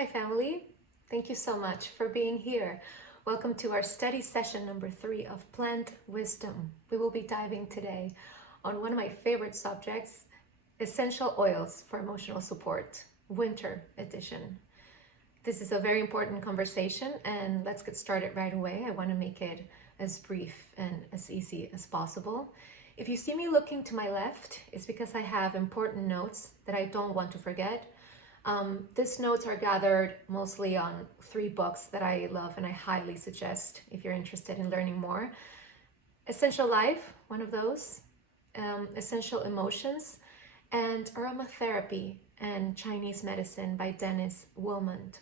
Hi family, thank you so much for being here. Welcome to our study session number 3 of Plant Wisdom. We will be diving today on one of my favorite subjects, essential oils for emotional support, winter edition. This is a very important conversation and let's get started right away. I want to make it as brief and as easy as possible. If you see me looking to my left, it's because I have important notes that I don't want to forget. These notes are gathered mostly on 3 books that I love and I highly suggest if you're interested in learning more. Essential Life, one of those, Essential Emotions, and Aromatherapy and Chinese Medicine by Dennis Wilmont.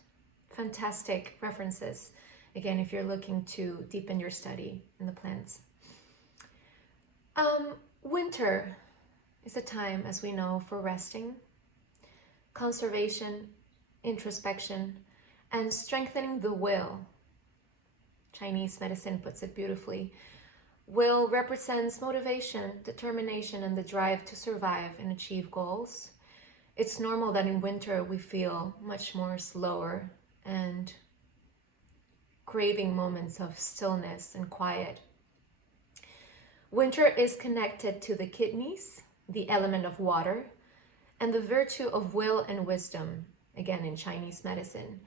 Fantastic references, again, if you're looking to deepen your study in the plants. Winter is a time, as we know, for resting, conservation, introspection, and strengthening the will. Chinese medicine puts it beautifully. Will represents motivation, determination, and the drive to survive and achieve goals. It's normal that in winter we feel much more slower and craving moments of stillness and quiet. Winter is connected to the kidneys, the element of water, and the virtue of will and wisdom, again in Chinese medicine.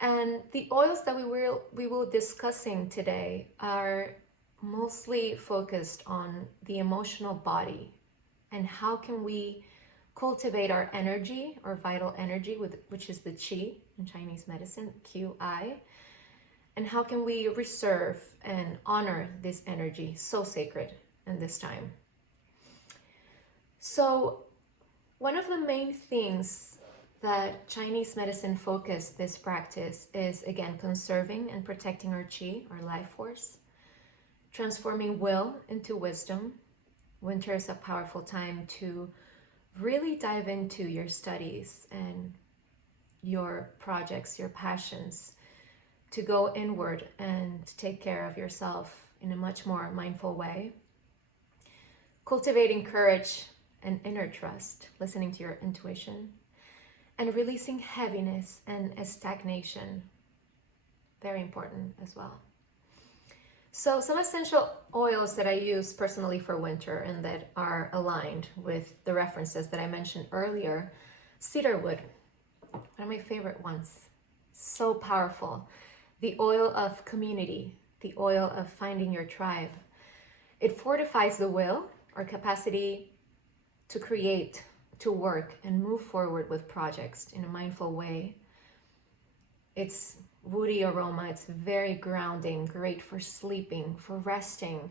And the oils that we will discussing today are mostly focused on the emotional body and how can we cultivate our energy or vital energy, which is the qi in Chinese medicine, QI, and how can we reserve and honor this energy so sacred in this time. So one of the main things that Chinese medicine focused this practice is, again, conserving and protecting our qi, our life force, transforming will into wisdom. Winter is a powerful time to really dive into your studies and your projects, your passions, to go inward and take care of yourself in a much more mindful way. Cultivating courage and inner trust, listening to your intuition, and releasing heaviness and stagnation. Very important as well. So some essential oils that I use personally for winter and that are aligned with the references that I mentioned earlier. Cedarwood, one of my favorite ones. So powerful. The oil of community, the oil of finding your tribe. It fortifies the will, our capacity to create, to work, and move forward with projects in a mindful way. It's woody aroma, it's very grounding, great for sleeping, for resting.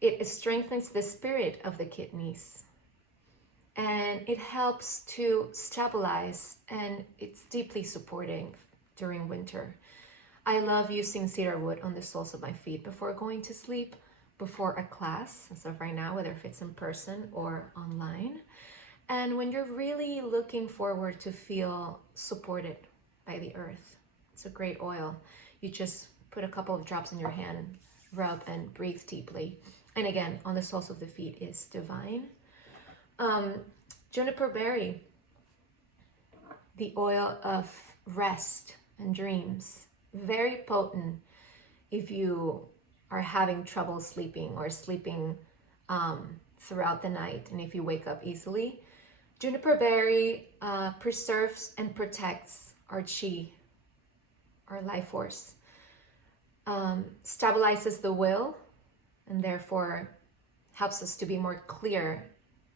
It strengthens the spirit of the kidneys. And it helps to stabilize, and it's deeply supporting during winter. I love using cedarwood on the soles of my feet before going to sleep, before a class, as of right now, whether if it's in person or online. And when you're really looking forward to feel supported by the earth, it's a great oil. You just put a couple of drops in your hand, rub and breathe deeply. And again, on the soles of the feet is divine. Juniper berry, the oil of rest and dreams, very potent if you are having trouble sleeping or sleeping throughout the night, and if you wake up easily. Juniper berry preserves and protects our qi, our life force, stabilizes the will, and therefore helps us to be more clear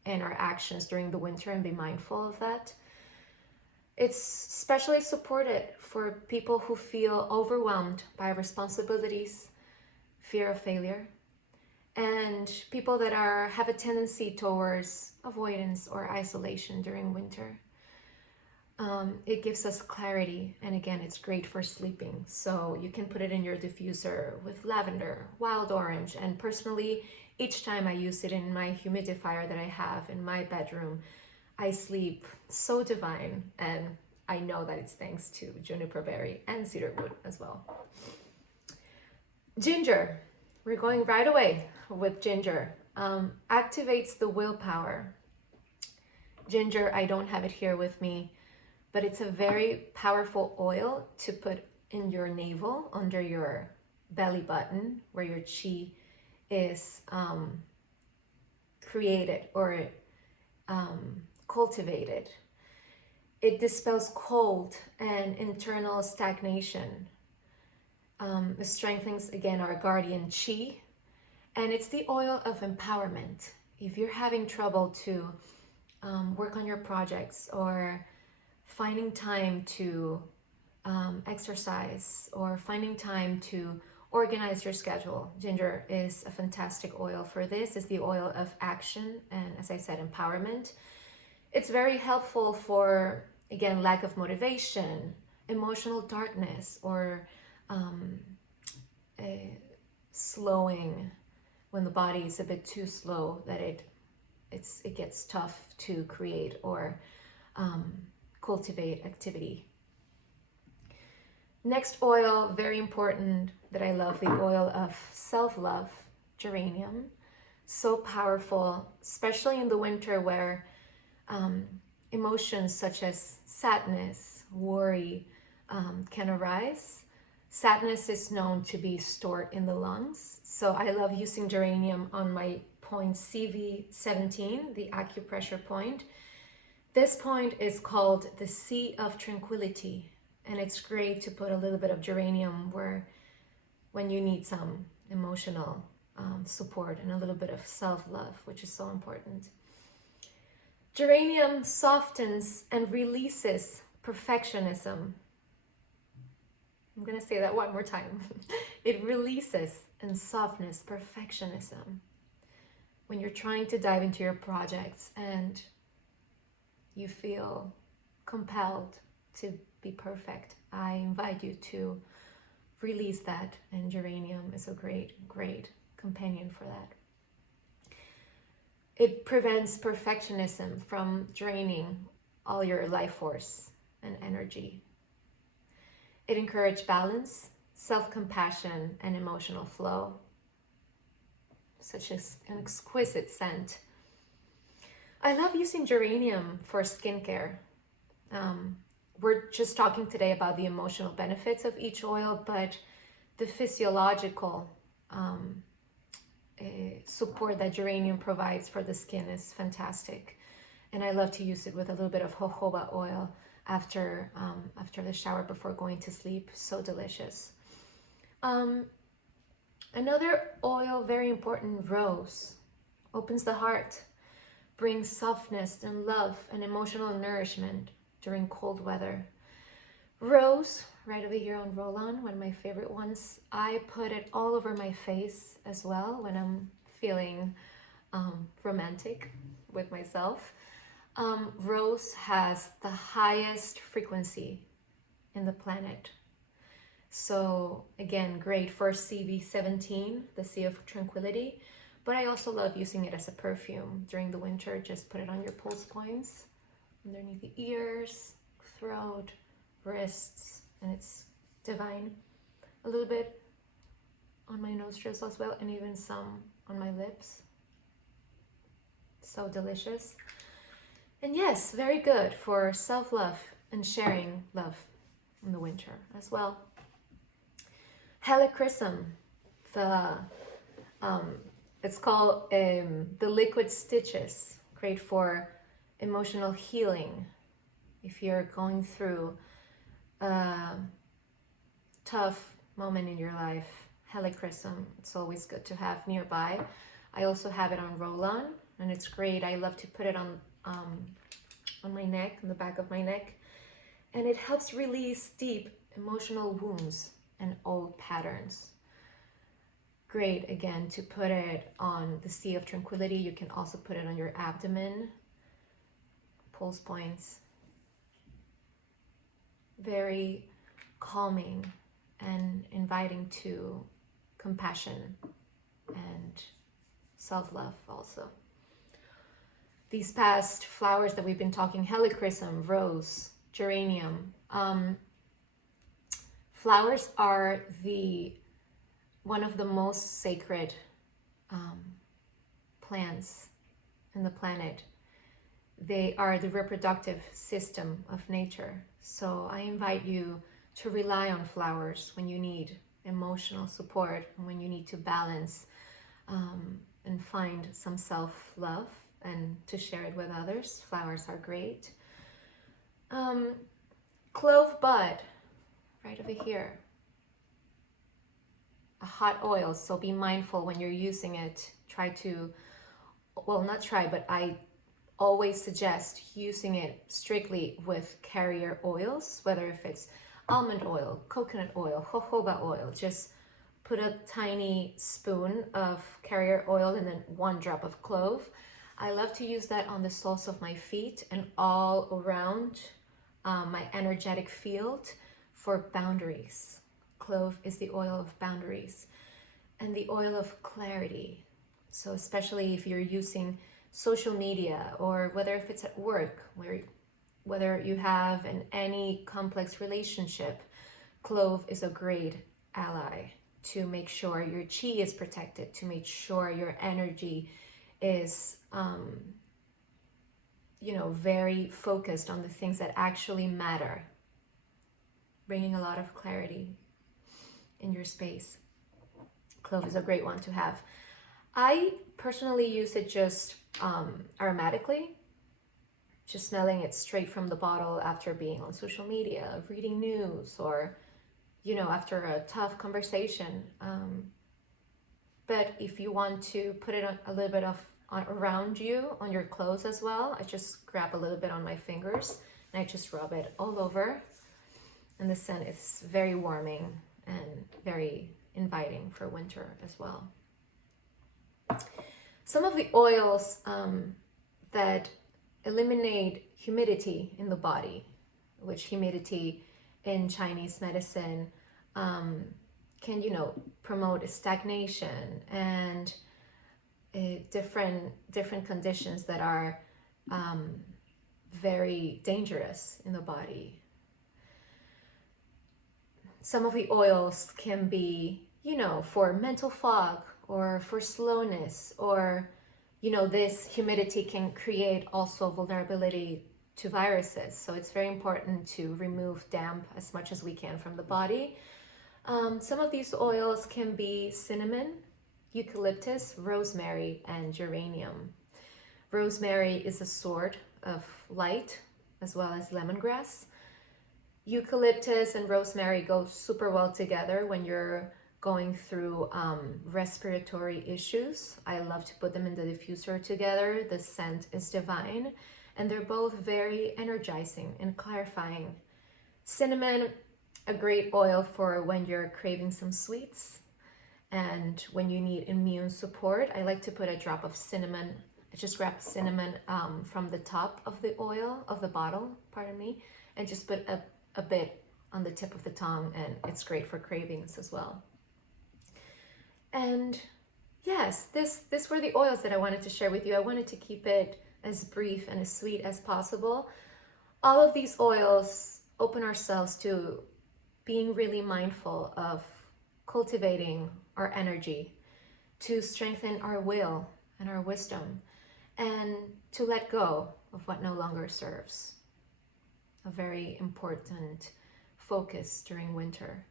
in our actions during the winter and be mindful of that. It's especially supported for people who feel overwhelmed by responsibilities, fear of failure, and people that have a tendency towards avoidance or isolation during winter. It gives us clarity, and again, it's great for sleeping. So you can put it in your diffuser with lavender, wild orange, and personally, each time I use it in my humidifier that I have in my bedroom, I sleep so divine, and I know that it's thanks to juniper berry and cedarwood as well. Ginger, we're going right away with ginger. Activates the willpower. Ginger, I don't have it here with me, but it's a very powerful oil to put in your navel, under your belly button, where your chi is created or cultivated. It dispels cold and internal stagnation. It strengthens, again, our guardian chi, and it's the oil of empowerment. If you're having trouble to work on your projects, or finding time to exercise, or finding time to organize your schedule, ginger is a fantastic oil for this. It's the oil of action and, as I said, empowerment. It's very helpful for, again, lack of motivation, emotional darkness, or slowing when the body is a bit too slow, that it gets tough to create or cultivate activity. Next oil, very important, that I love, the oil of self-love, geranium. So powerful, especially in the winter, where emotions such as sadness, worry can arise. Sadness is known to be stored in the lungs. So I love using geranium on my point CV17, the acupressure point. This point is called the Sea of Tranquility, and it's great to put a little bit of geranium when you need some emotional support and a little bit of self-love, which is so important. Geranium softens and releases perfectionism. I'm going to say that one more time. It releases and softens perfectionism. When you're trying to dive into your projects and you feel compelled to be perfect, I invite you to release that, and geranium is a great, great companion for that. It prevents perfectionism from draining all your life force and energy. It encourages balance, self-compassion, and emotional flow. Such as an exquisite scent. I love using geranium for skincare. We're just talking today about the emotional benefits of each oil, but the physiological support that geranium provides for the skin is fantastic. And I love to use it with a little bit of jojoba oil after the shower before going to sleep. So delicious. Another oil, very important, rose. Opens the heart, brings softness and love and emotional nourishment during cold weather. Rose, right over here on roll-on, one of my favorite ones. I put it all over my face as well when I'm feeling romantic with myself. Rose has the highest frequency in the planet. So again, great for CV17, the Sea of Tranquility. But I also love using it as a perfume during the winter. Just put it on your pulse points, underneath the ears, throat, wrists, and it's divine. A little bit on my nostrils as well, and even some on my lips. So delicious. And yes, very good for self-love and sharing love in the winter as well. Helichrysum, it's called the liquid stitches, great for emotional healing. If you're going through a tough moment in your life, helichrysum, it's always good to have nearby. I also have it on roll-on, and it's great. I love to put it on my neck, on the back of my neck, and it helps release deep emotional wounds and old patterns. Great, again, to put it on the Sea of Tranquility. You can also put it on your abdomen, pulse points. Very calming and inviting to compassion and self-love also. These past flowers that we've been talking, helichrysum, rose, geranium, flowers are one of the most sacred plants in the planet. They are the reproductive system of nature. So I invite you to rely on flowers when you need emotional support and when you need to balance and find some self-love and to share it with others. Flowers are great. Clove bud, right over here. A hot oil, so be mindful when you're using it. Try to, well, not try, but I always suggest using it strictly with carrier oils, whether if it's almond oil, coconut oil, jojoba oil. Just put a tiny spoon of carrier oil and then 1 drop of clove. I love to use that on the soles of my feet and all around my energetic field for boundaries. Clove is the oil of boundaries and the oil of clarity. So especially if you're using social media, or whether if it's at work, whether you have any complex relationship, clove is a great ally to make sure your chi is protected, to make sure your energy is very focused on the things that actually matter, bringing a lot of clarity in your space. Clove is a great one to have. I personally use it just aromatically, just smelling it straight from the bottle after being on social media, reading news, or after a tough conversation. But if you want to put it on a little bit of around you on your clothes as well, I just grab a little bit on my fingers and I just rub it all over. And the scent is very warming and very inviting for winter as well. Some of the oils that eliminate humidity in the body, which humidity in Chinese medicine can, promote stagnation and different conditions that are very dangerous in the body. Some of the oils can be, for mental fog or for slowness, or, this humidity can create also vulnerability to viruses. So it's very important to remove damp as much as we can from the body. Some of these oils can be cinnamon, eucalyptus, rosemary, and geranium. Rosemary is a sword of light, as well as lemongrass. Eucalyptus and rosemary go super well together when you're going through respiratory issues. I love to put them in the diffuser together. The scent is divine, and they're both very energizing and clarifying. Cinnamon, a great oil for when you're craving some sweets and when you need immune support. I like to put a drop of cinnamon. I just grab cinnamon from the top of the oil, of the bottle, pardon me, and just put a bit on the tip of the tongue, and it's great for cravings as well. And yes, this were the oils that I wanted to share with you. I wanted to keep it as brief and as sweet as possible. All of these oils open ourselves to being really mindful of cultivating our energy, to strengthen our will and our wisdom, and to let go of what no longer serves. A very important focus during winter.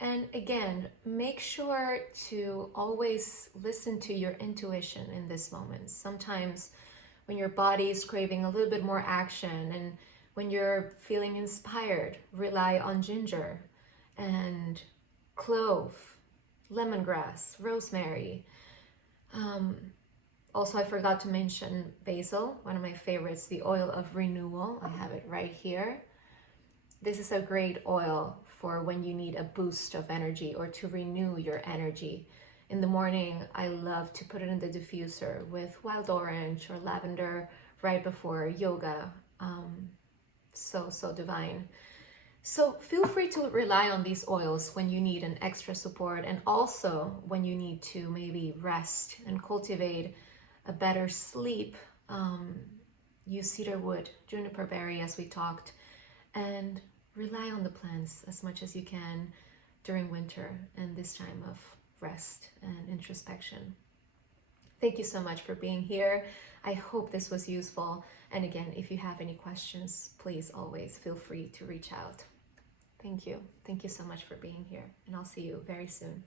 And again, make sure to always listen to your intuition in this moment. Sometimes when your body is craving a little bit more action and when you're feeling inspired, rely on ginger and clove, lemongrass, rosemary. Also, I forgot to mention basil, one of my favorites, the oil of renewal. I have it right here. This is a great oil for when you need a boost of energy or to renew your energy. In the morning, I love to put it in the diffuser with wild orange or lavender right before yoga. So divine. So feel free to rely on these oils when you need an extra support, and also when you need to maybe rest and cultivate a better sleep. Use cedarwood, juniper berry as we talked, and rely on the plants as much as you can during winter and this time of rest and introspection. Thank you so much for being here. I hope this was useful. And again, if you have any questions, please always feel free to reach out. Thank you. Thank you so much for being here. And I'll see you very soon.